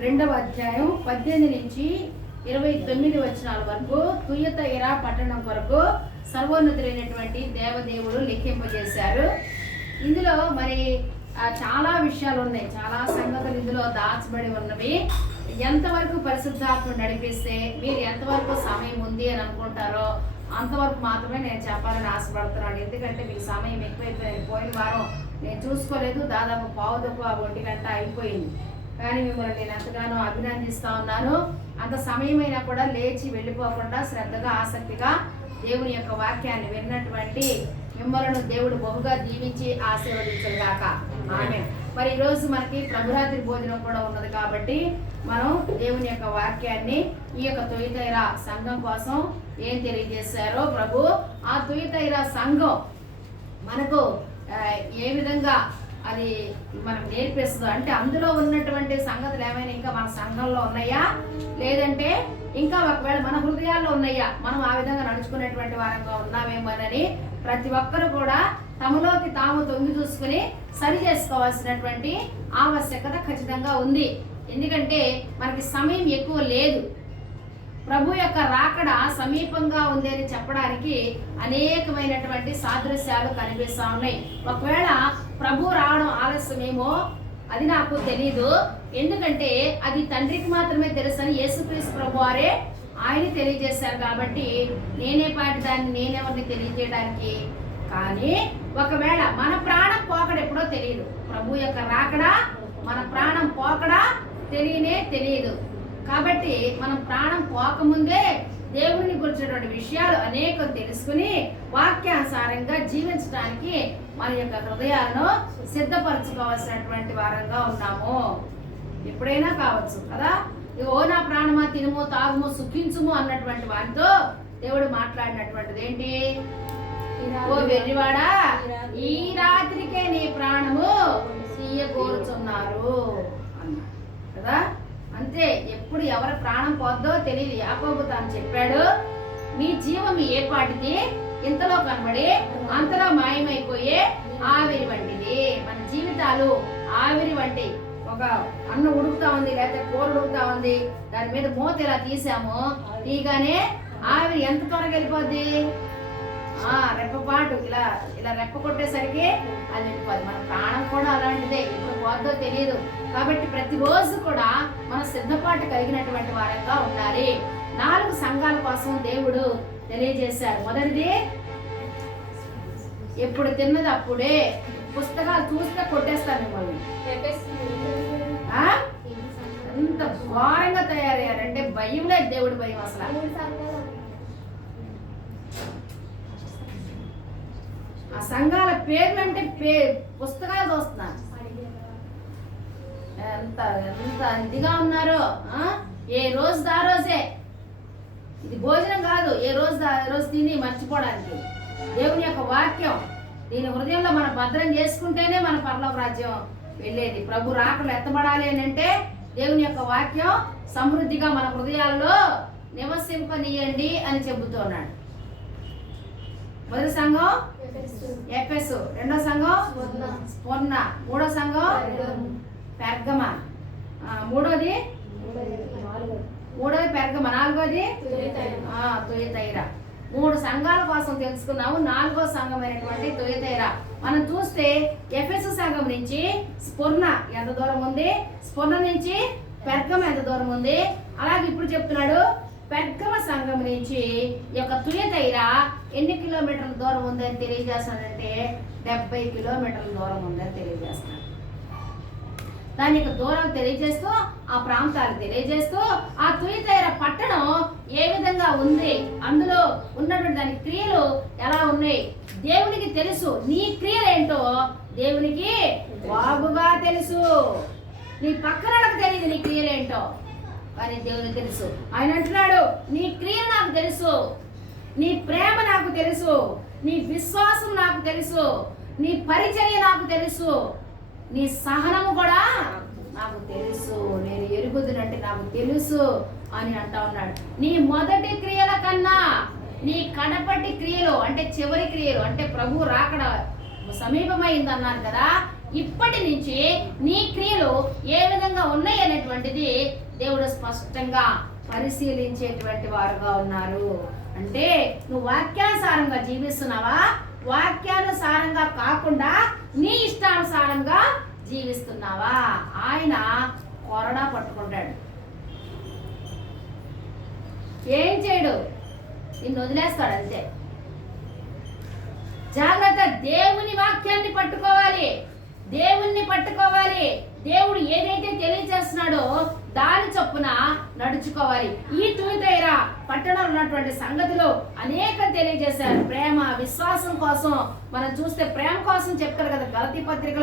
2వ అధ్యాయం 18 నుంచి 29 వచనాల వరకు తుయతైరా పట్టణం వరకు సర్వోన్నతులైనటువంటి దేవదేవుడు లెక్కింపజేశారు. ఇందులో మరి చాలా విషయాలు ఉన్నాయి, చాలా సంగతులు ఇందులో దాచబడి ఉన్నవి. ఎంతవరకు పరిశుద్ధాత్మ నడిపిస్తే మీరు ఎంతవరకు సమయం ఉంది అని అనుకుంటారో అంతవరకు మాత్రమే నేను చెప్పాలని ఆశపడుతున్నాను. ఎందుకంటే మీకు సమయం ఎక్కువైపోయింది. పోయిన వారం నేను చూసుకోలేదు, దాదాపు 1:15 గంట అయిపోయింది. కానీ మిమ్మల్ని నేను ఎంతగానో అభినందిస్తూ ఉన్నాను. అంత సమయమైనా కూడా లేచి వెళ్ళిపోకుండా శ్రద్ధగా ఆసక్తిగా దేవుని యొక్క వాక్యాన్ని విన్నటువంటి మిమ్మల్ని దేవుడు బహుగా దీవించి ఆశీర్వదించుగాక. ఆమేన్. మరి ఈరోజు మనకి ప్రభురాత్రి భోజనం కూడా ఉన్నది కాబట్టి మనం దేవుని యొక్క వాక్యాన్ని ఈ యొక్క తుయతైరా సంఘం కోసం ఏం తెలియజేశారో ప్రభు, ఆ తుయతైరా సంఘం మనకు ఏ విధంగా అది మనకు నేర్పిస్తుందో, అంటే అందులో ఉన్నటువంటి సంగతులు ఏమైనా ఇంకా మన సంఘంలో ఉన్నాయా, లేదంటే ఇంకా ఒకవేళ మన హృదయాల్లో ఉన్నాయా, మనం ఆ విధంగా నడుచుకునేటువంటి వారంగా ఉన్నామేమోనని ప్రతి ఒక్కరు కూడా తమలోకి తాము తొంగి చూసుకుని సరి చేసుకోవాల్సినటువంటి ఆవశ్యకత ఖచ్చితంగా ఉంది. ఎందుకంటే మనకి సమయం ఎక్కువ లేదు. ప్రభు యొక్క రాకడ సమీపంగా ఉంది అని చెప్పడానికి అనేకమైనటువంటి సాదృశ్యాలు కనిపిస్తూ ఉన్నాయి. ఒకవేళ ప్రభు రావడం ఆలస్యమేమో అది నాకు తెలీదు. ఎందుకంటే అది తండ్రికి మాత్రమే తెలుసు అని యేసుక్రీస్తు ప్రభు వారే ఆయన తెలియజేశారు. కాబట్టి నేనే పాటి దాన్ని నేనెవరిని తెలియజేయడానికి. కానీ ఒకవేళ మన ప్రాణం పోకడ ఎప్పుడో తెలియదు. ప్రభు యొక్క రాకడ మన ప్రాణం పోకడ తెలియదు. కాబట్టి మనం ప్రాణం పోకముందే దేవుని గురించినటువంటి విషయాలు అనేకం తెలుసుకుని వాక్యానుసారంగా జీవించడానికి మన యొక్క హృదయాలను సిద్ధపరచుకోవాల్సినటువంటి వారంగా ఉన్నాము. ఎప్పుడైనా కావచ్చు కదా. ఓ నా ప్రాణమా తినుము తాగుము సుఖించుము అన్నటువంటి వారితో దేవుడు మాట్లాడినటువంటిది ఏంటి? ఓ వెర్రివాడా, ఈ రాత్రికే నీ ప్రాణము తీయగోరుచున్నారు అన్నాడు కదా. అంతే, ఎప్పుడు ఎవరి ప్రాణం పోద్దో తెలియదు. యాకోబు తాను చెప్పాడు, మీ జీవం ఏ పాటిది ఇంతలో కనబడి అంతలో మాయమైపోయే ఆవిరి వంటిది. మన జీవితాలు ఆవిరి వంటి. ఒక అన్నం ఉడుకుతా ఉంది, లేకపోతే కూర ఉడుకుతా ఉంది, దాని మీద మూత ఇలా తీసాము, తీగానే ఆవిరి ఎంత త్వరగా వెళ్ళిపోద్ది. రెప్పపాటు ఇలా ఇలా రెప్ప కొట్టేసరికి అది వెళ్ళిపోద్ది. మన ప్రాణం కూడా అలాంటిదే, ఎప్పుడు పోద్దో తెలియదు. కాబట్టి ప్రతిరోజు కూడా మన సిద్ధపాటు కలిగినటువంటి వారంగా ఉండాలి. 4 సంఘాల కోసం దేవుడు తెలియజేశారు. మొదటిది, ఎప్పుడు తిన్నది అప్పుడే. పుస్తకాలు చూస్తే కొట్టేస్తారు మిమ్మల్ని. ఎంత ఘోరంగా తయారయ్యారంటే భయం లేదు, దేవుడి భయం అసలు. ఆ సంఘాల పేర్లు అంటే పుస్తకాలు చూస్తున్నారు. ఎంత ఎంత ఇదిగా ఉన్నారో. ఏ రోజు ఆ రోజే. ఇది భోజనం కాదు, ఏ రోజు ఆ రోజు తిని మర్చిపోవడానికి. దేవుని యొక్క వాక్యం దీని హృదయంలో మనం భద్రం చేసుకుంటేనే మన పరలోక రాజ్యం వెళ్ళేది. ప్రభు రాకలు ఎత్తబడాలి అని అంటే దేవుని యొక్క వాక్యం సమృద్ధిగా మన హృదయాల్లో నివసింపనీయండి అని చెబుతున్నాడు. మొదటి సంఘం ఎఫెసు, 2వ సంఘం స్మరణ, 3వ సంఘం పెర్గమ, మూడోది పెర్గమ, 4వది తుయతైరా. 3 సంఘాల కోసం తెలుసుకున్నాము. 4వ సంఘమైనటువంటి తుయతైరా మనం చూస్తే ఎఫెసు సంఘం నుంచి స్మరణ ఎంత దూరం ఉంది, స్మరణ నుంచి పెర్గమ ఎంత దూరం ఉంది. అలాగే ఇప్పుడు చెప్తున్నాడు పెర్గమ సంఘం నుంచి ఈ యొక్క తుయతైరా ఎన్ని కిలోమీటర్ల దూరం ఉందని తెలియజేస్తానంటే 70 కిలోమీటర్ల దూరం ఉందని తెలియజేస్తున్నాడు. దాని యొక్క దూరం తెలియజేస్తూ, ఆ ప్రాంతాలు తెలియజేస్తూ, ఆ తుయతైరా పట్టణం ఏ విధంగా ఉంది, అందులో ఉన్నటువంటి దాని క్రియలు ఎలా ఉన్నాయి దేవునికి తెలుసు. నీ క్రియలేంటో దేవునికి బాగుగా తెలుసు. నీ పక్కనకు తెలియదు నీ క్రియలేంటో, కానీ దేవునికి తెలుసు. ఆయన అంటున్నాడు, నీ క్రియలు నాకు తెలుసు, నీ ప్రేమ నాకు తెలుసు, నీ విశ్వాసం నాకు తెలుసు, నీ పరిచర్య నాకు తెలుసు, నీ సహనము కూడా నాకు తెలుసు, నేను ఎరుగుదునంటే నాకు తెలుసు అని అంటా ఉన్నాడు. నీ మొదటి క్రియల కన్నా నీ కడపటి క్రియలు, అంటే చివరి క్రియలు, అంటే ప్రభు రాకడ సమీపమైంది అన్నారు కదా, ఇప్పటి నుంచి నీ క్రియలు ఏ విధంగా ఉన్నాయి అనేటువంటి అనేటువంటిది దేవుడు స్పష్టంగా పరిశీలించేటువంటి వారుగా ఉన్నారు. అంటే నువ్వు వాక్యానుసారంగా జీవిస్తున్నావా, వాక్యానుసారంగా కాకుండా నీ ఇష్టానుసారంగా జీవిస్తున్నావా? ఆయన కొరడా పట్టుకుంటాడు, ఏం చేయడు, నిన్ను వదిలేస్తాడు అంతే. జాగ్రత్త, దేవుని వాక్యాన్ని పట్టుకోవాలి, దేవుణ్ణి పట్టుకోవాలి. దేవుడు ఏదైతే తెలియజేస్తున్నాడో దాని చొప్పున నడుచుకోవాలి. ఈ తుయతైర పట్టణంలో ఉన్నటువంటి సంగతులు అనేక తెలియజేశారు. ప్రేమ, విశ్వాసం కోసం మనం చూస్తే ప్రేమ కోసం చెప్తారు కదా గలతీ పత్రికలో.